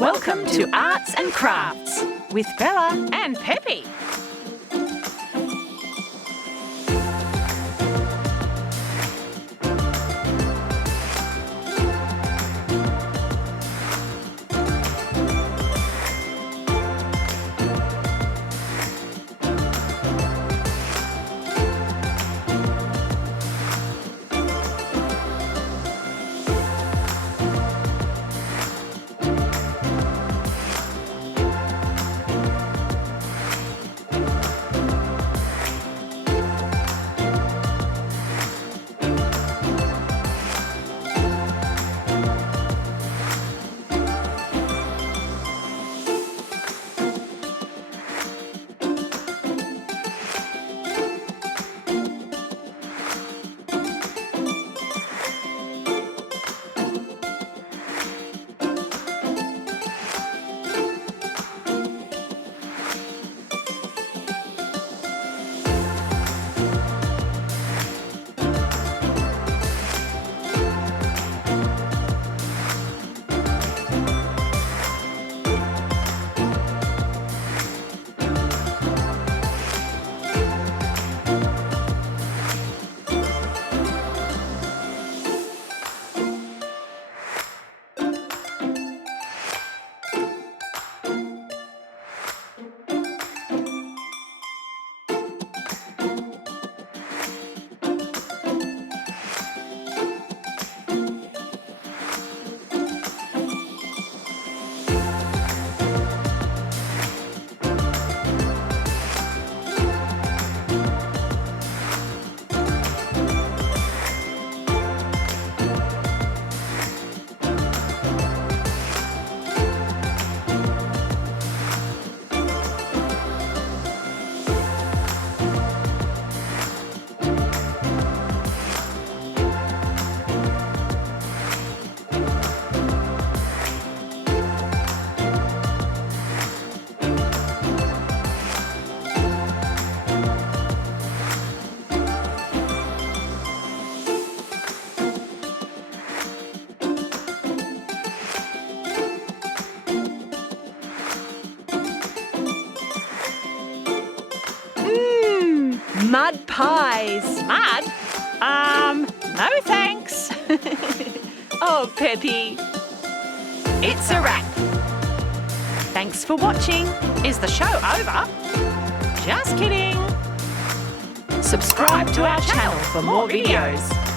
Welcome to Arts and Crafts with Bella and Peppy. mud pies. Mud? No thanks. Oh, Peppy. It's a wrap. Thanks for watching. Is the show over? Just kidding. Subscribe to our channel for more videos.